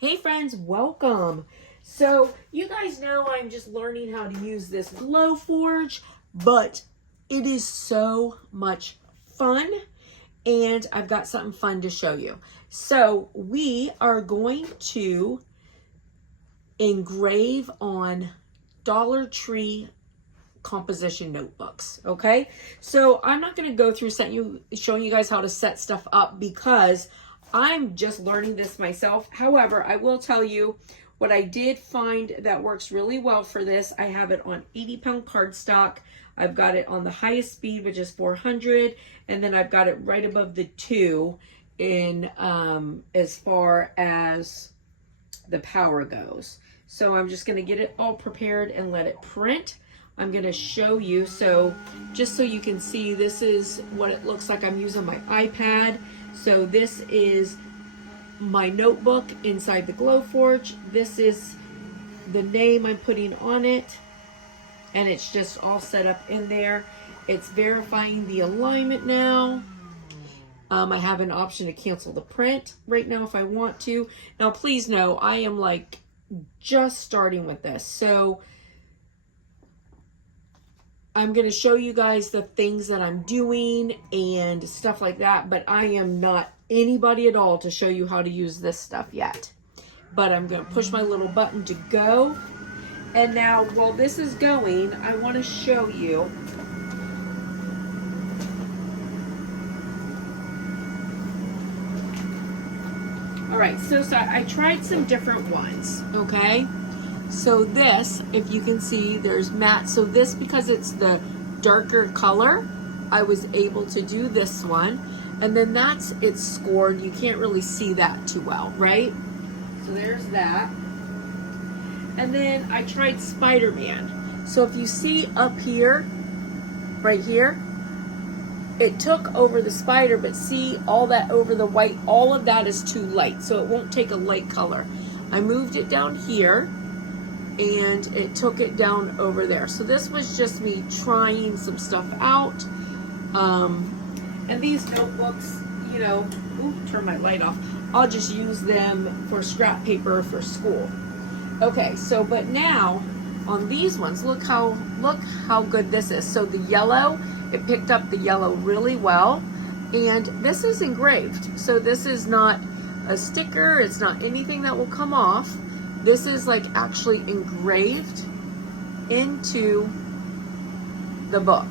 Hey friends, welcome. So you guys know I'm just learning how to use this Glowforge, but it is so much fun and I've got something fun to show you. So we are going to engrave on Dollar Tree composition notebooks. Okay, so I'm not going to go through showing you guys how to set stuff up because I'm just learning this myself. However, I will tell you what I did find that works really well for this. I have it on 80-pound cardstock. I've got it on the highest speed, which is 400, and then I've got it right above the 2 in as far as the power goes. So I'm just going to get it all prepared and let it print. I'm going to show you, so just so you can see, this is what it looks like. I'm using my iPad. So this is my notebook inside the Glowforge. This is the name I'm putting on it, and it's just all set up in there. It's verifying the alignment now. I have an option to cancel the print right now if I want to. Now, please know, I am like just starting with this. So I'm going to show you guys the things that I'm doing and stuff like that, but I am not anybody at all to show you how to use this stuff yet. But I'm going to push my little button to go. And now, while this is going, I want to show you all right, so I tried some different ones, okay? So this, if you can see, there's matte. So this, because it's the darker color, I was able to do this one. And then it's scored. You can't really see that too well, right? So there's that. And then I tried Spider-Man. So if you see up here, right here, it took over the spider, but see all that over the white, all of that is too light. So it won't take a light color. I moved it down here, and it took it down over there. So this was just me trying some stuff out. And these notebooks, you know, turn my light off. I'll just use them for scrap paper for school. Okay, so but now on these ones, look how good this is. So the yellow, it picked up the yellow really well. And this is engraved. So this is not a sticker. It's not anything that will come off. This is like actually engraved into the book.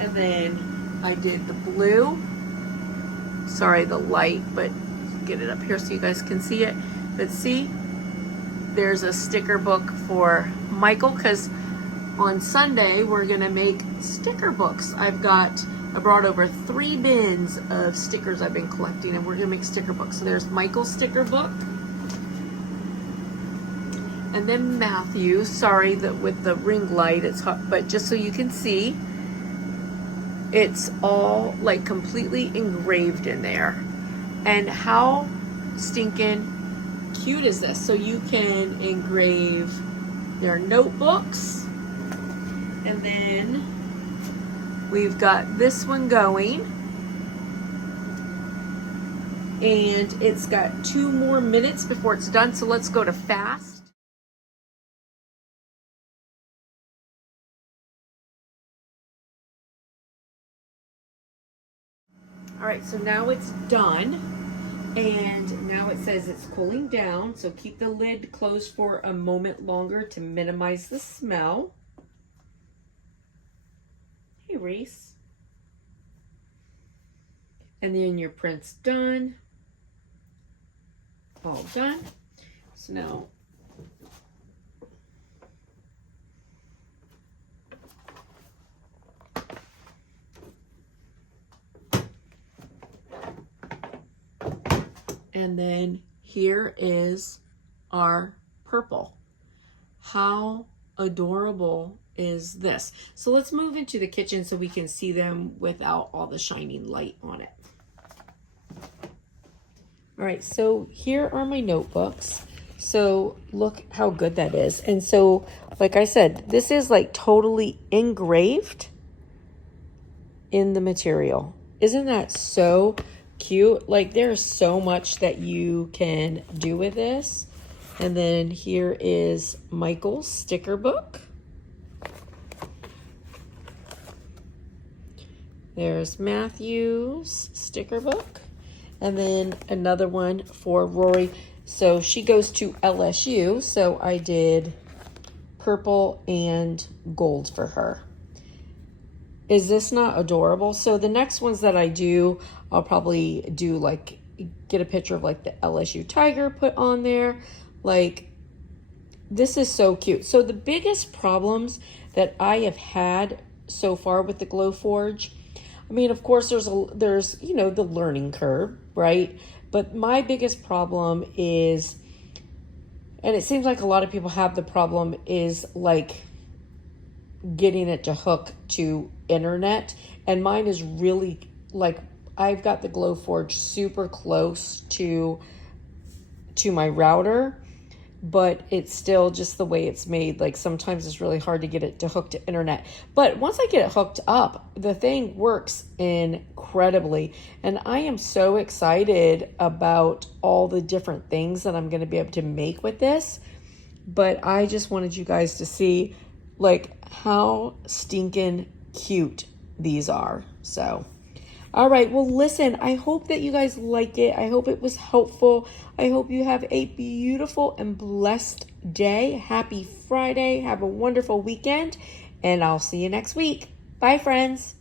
And then I did the blue. Sorry, the light, but get it up here so you guys can see it. But see, there's a sticker book for Michael, because on Sunday we're gonna make sticker books. I brought over 3 bins of stickers I've been collecting, and we're gonna make sticker books. So there's Michael's sticker book. And then Matthew, sorry that with the ring light it's hot, but just so you can see, it's all like completely engraved in there. And how stinking cute is this? So you can engrave their notebooks. And then we've got this one going, and it's got 2 more minutes before it's done. So let's go to fast. All right, so now it's done, and now it says it's cooling down. So keep the lid closed for a moment longer to minimize the smell. Hey, Reese. And then your print's done. All done. So now and then here is our purple. How adorable is this? So let's move into the kitchen so we can see them without all the shining light on it. All right, so here are my notebooks. So look how good that is. And so, like I said, this is like totally engraved in the material. Isn't that so cute? Like, there's so much that you can do with this. And then here is Michael's sticker book. There's Matthew's sticker book. And then another one for Rory. So she goes to LSU, so I did purple and gold for her. Is this not adorable? So the next ones that I do, I'll probably do like, get a picture of like the LSU Tiger put on there. Like, this is so cute. So the biggest problems that I have had so far with the Glowforge, I mean, of course, there's you know, the learning curve, right? But my biggest problem is, and it seems like a lot of people have the problem, is like getting it to hook to internet. And mine is really like, I've got the Glowforge super close to my router, but it's still just the way it's made. Like, sometimes it's really hard to get it to hook to internet. But once I get it hooked up, the thing works incredibly. And I am so excited about all the different things that I'm going to be able to make with this. But I just wanted you guys to see like how stinking cute these are. So, all right, well, listen, I hope that you guys like it. I hope it was helpful. I hope you have a beautiful and blessed day. Happy Friday. Have a wonderful weekend, and I'll see you next week. Bye, friends.